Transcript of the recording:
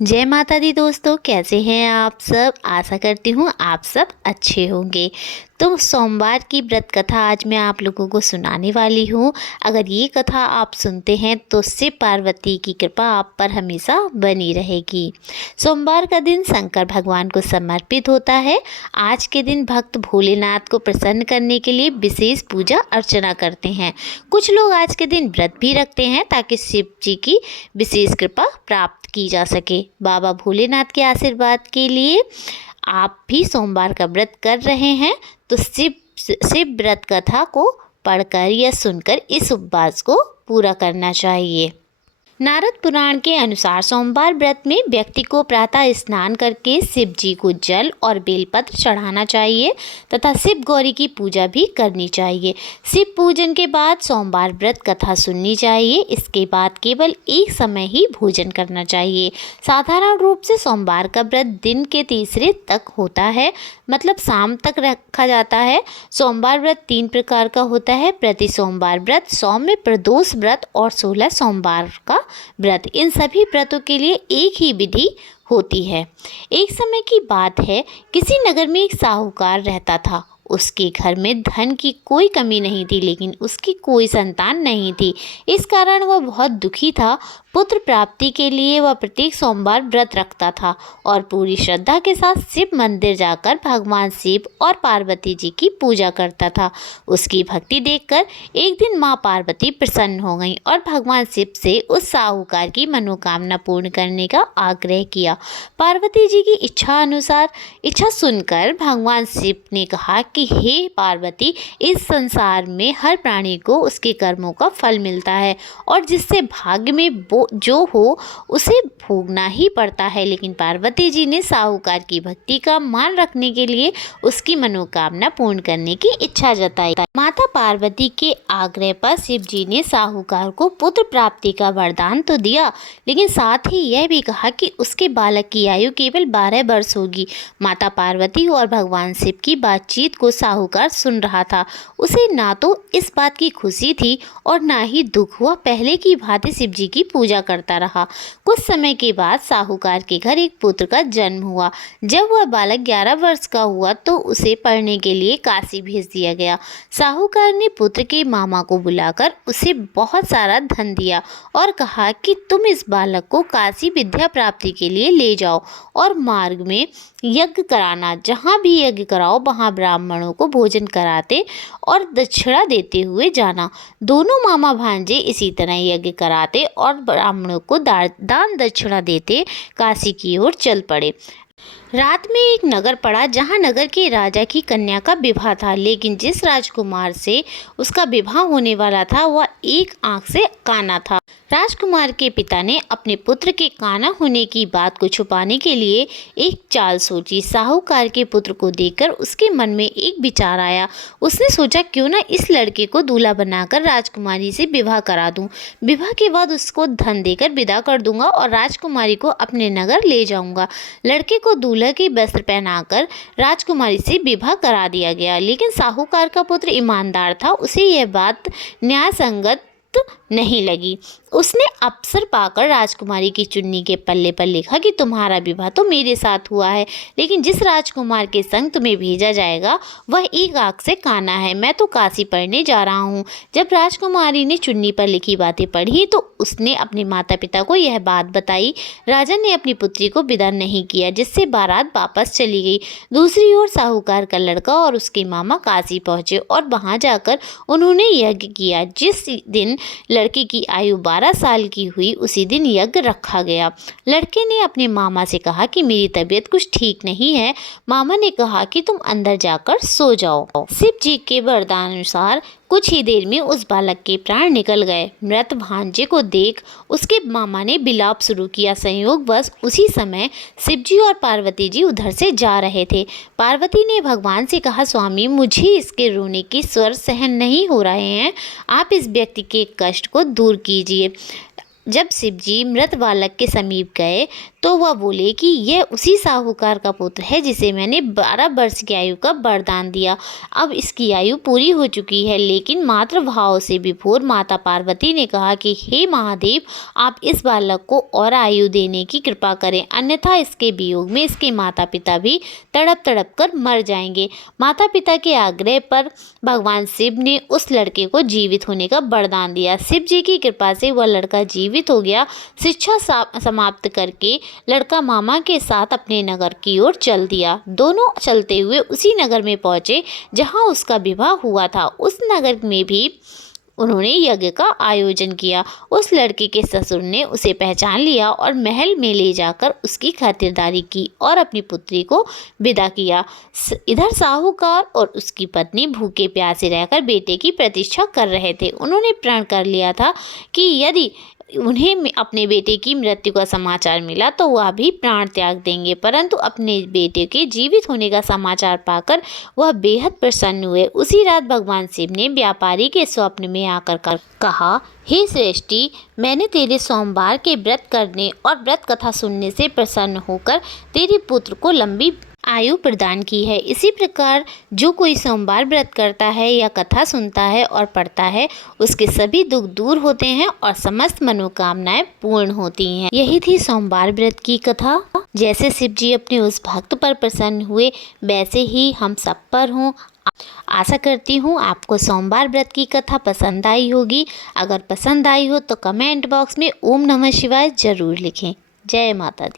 जय माता दी दोस्तों, कैसे हैं आप सब। आशा करती हूँ आप सब अच्छे होंगे। तो सोमवार की व्रत कथा आज मैं आप लोगों को सुनाने वाली हूँ। अगर ये कथा आप सुनते हैं तो शिव पार्वती की कृपा आप पर हमेशा बनी रहेगी। सोमवार का दिन शंकर भगवान को समर्पित होता है। आज के दिन भक्त भोलेनाथ को प्रसन्न करने के लिए विशेष पूजा अर्चना करते हैं। कुछ लोग आज के दिन व्रत भी रखते हैं ताकि शिव जी की विशेष कृपा प्राप्त की जा सके। बाबा भोलेनाथ के आशीर्वाद के लिए आप भी सोमवार का व्रत कर रहे हैं तो शिव व्रत कथा को पढ़कर या सुनकर इस उपवास को पूरा करना चाहिए। नारद पुराण के अनुसार सोमवार व्रत में व्यक्ति को प्रातः स्नान करके शिव जी को जल और बेलपत्र चढ़ाना चाहिए तथा शिव गौरी की पूजा भी करनी चाहिए। शिव पूजन के बाद सोमवार व्रत कथा सुननी चाहिए। इसके बाद केवल एक समय ही भोजन करना चाहिए। साधारण रूप से सोमवार का व्रत दिन के तीसरे तक होता है, मतलब शाम तक रखा जाता है। सोमवार व्रत 3 प्रकार का होता है: प्रति सोमवार व्रत, सौम्य प्रदोष व्रत और 16 सोमवार का व्रत। इन सभी व्रतों के लिए एक ही विधि होती है। एक समय की बात है, किसी नगर में एक साहूकार रहता था। उसके घर में धन की कोई कमी नहीं थी, लेकिन उसकी कोई संतान नहीं थी। इस कारण वह बहुत दुखी था। पुत्र प्राप्ति के लिए वह प्रत्येक सोमवार व्रत रखता था और पूरी श्रद्धा के साथ शिव मंदिर जाकर भगवान शिव और पार्वती जी की पूजा करता था। उसकी भक्ति देखकर एक दिन माँ पार्वती प्रसन्न हो गईं और भगवान शिव से उस साहूकार की मनोकामना पूर्ण करने का आग्रह किया। पार्वती जी की इच्छा सुनकर भगवान शिव ने कहा कि हे पार्वती, इस संसार में हर प्राणी को उसके कर्मों का फल मिलता है और जिससे भाग्य में जो हो उसे भोगना ही पड़ता है। लेकिन पार्वती जी ने साहूकार की भक्ति का मान रखने के लिए उसकी मनोकामना पूर्ण करने की इच्छा जताई। माता पार्वती के आग्रह पर शिव जी ने साहूकार को पुत्र प्राप्ति का वरदान तो दिया, लेकिन साथ ही यह भी कहा कि उसके बालक की आयु केवल 12 वर्ष होगी। माता पार्वती और भगवान शिव की बातचीत को साहूकार सुन रहा था। उसे ना तो इस बात की खुशी थी और ना ही दुख हुआ। पहले की भांति शिव जी की पूजा करता रहा। कुछ समय के बाद साहूकार के घर एक पुत्र का जन्म हुआ। जब वह बालक 11 वर्ष का हुआ तो उसे पढ़ने के लिए काशी भेज दिया गया। साहूकार ने पुत्र के मामा को बुलाकर उसे बहुत सारा धन दिया और कहा कि तुम इस बालक को काशी विद्या प्राप्ति के लिए ले जाओ और मार्ग में यज्ञ कराना। जहाँ भी यज्ञ कराओ वहाँ ब्राह्मणों को भोजन कराते और दक्षिणा देते हुए जाना। दोनों मामा भांजे इसी तरह यज्ञ कराते और ब्राह्मणों को दान दक्षिणा देते काशी की ओर चल पड़े। रात में एक नगर पड़ा जहाँ नगर के राजा की कन्या का विवाह था, लेकिन जिस राजकुमार से उसका विवाह होने वाला था वह एक आंख से काना था। राजकुमार के पिता ने अपने पुत्र के काना होने की बात को छुपाने के लिए एक चाल सोची। साहूकार के पुत्र को देखकर उसके मन में एक विचार आया। उसने सोचा, क्यों ना इस लड़के को दूल्हा बनाकर राजकुमारी से विवाह करा दूं। विवाह के बाद उसको धन देकर विदा कर दूंगा और राजकुमारी को अपने नगर ले जाऊंगा। लड़के को दूल्हा के वस्त्र पहनाकर राजकुमारी से विवाह करा दिया गया, लेकिन साहूकार का पुत्र ईमानदार था। उसे यह बात न्याय संगत नहीं लगी। उसने अवसर पाकर राजकुमारी की चुन्नी के पल्ले पर लिखा कि तुम्हारा विवाह तो मेरे साथ हुआ है, लेकिन जिस राजकुमार के संग तुम्हें भेजा जाएगा वह एक आंख से काना है। मैं तो काशी पढ़ने जा रहा हूँ। जब राजकुमारी ने चुन्नी पर लिखी बातें पढ़ी तो उसने अपने माता पिता को यह बात बताई। राजा ने अपनी पुत्री को विदा नहीं किया, जिससे बारात वापस चली गई। दूसरी ओर साहूकार का लड़का और उसके मामा काशी पहुंचे और वहां जाकर उन्होंने यज्ञ किया। जिस दिन लड़के की आयु 12 साल की हुई उसी दिन यज्ञ रखा गया। लड़के ने अपने मामा से कहा कि मेरी तबीयत कुछ ठीक नहीं है। मामा ने कहा कि तुम अंदर जाकर सो जाओ। शिव जी के वरदान अनुसार कुछ ही देर में उस बालक के प्राण निकल गए। मृत भांजे को देख उसके मामा ने विलाप शुरू किया। संयोगवश उसी समय शिव जी और पार्वती जी उधर से जा रहे थे। पार्वती ने भगवान से कहा, स्वामी, मुझे इसके रोने की स्वर सहन नहीं हो रहे हैं। आप इस व्यक्ति के कष्ट को दूर कीजिए। जब शिव जी मृत बालक के समीप गए तो वह बोले कि यह उसी साहूकार का पुत्र है जिसे मैंने 12 वर्ष की आयु का वरदान दिया। अब इसकी आयु पूरी हो चुकी है, लेकिन मातृ भाव से विभोर माता पार्वती ने कहा कि हे महादेव, आप इस बालक को और आयु देने की कृपा करें, अन्यथा इसके वियोग में इसके माता पिता भी तड़प तड़प कर मर जाएंगे। माता पिता के आग्रह पर भगवान शिव ने उस लड़के को जीवित होने का वरदान दिया। शिव जी की कृपा से वह लड़का जीवित हो गया। शिक्षा समाप्त करके लड़का मामा के साथ अपने नगर की ओर चल दिया। दोनों चलते हुए उसी नगर में पहुंचे जहां उसका विवाह हुआ था। उस नगर में भी उन्होंने यज्ञ का आयोजन किया। उस लड़के के ससुर ने उसे पहचान लिया और महल में ले जाकर उसकी खातिरदारी की और अपनी पुत्री को विदा किया। इधर साहूकार और उसकी पत्नी भूखे प्यासे रहकर बेटे की प्रतीक्षा कर रहे थे। उन्होंने प्रण कर लिया था कि यदि उन्हें अपने बेटे की मृत्यु का समाचार मिला तो वह भी प्राण त्याग देंगे, परंतु अपने बेटे के जीवित होने का समाचार पाकर वह बेहद प्रसन्न हुए। उसी रात भगवान शिव ने व्यापारी के स्वप्न में आकर कहा, हे श्रेष्ठी, मैंने तेरे सोमवार के व्रत करने और व्रत कथा सुनने से प्रसन्न होकर तेरे पुत्र को लंबी आयु प्रदान की है। इसी प्रकार जो कोई सोमवार व्रत करता है या कथा सुनता है और पढ़ता है, उसके सभी दुख दूर होते हैं और समस्त मनोकामनाएं पूर्ण होती हैं। यही थी सोमवार व्रत की कथा। जैसे शिव जी अपने उस भक्त पर प्रसन्न हुए, वैसे ही हम सब पर हों। आशा करती हूँ आपको सोमवार व्रत की कथा पसंद आई होगी। अगर पसंद आई हो तो कमेंट बॉक्स में ओम नमः शिवाय जरूर लिखें। जय माता दी।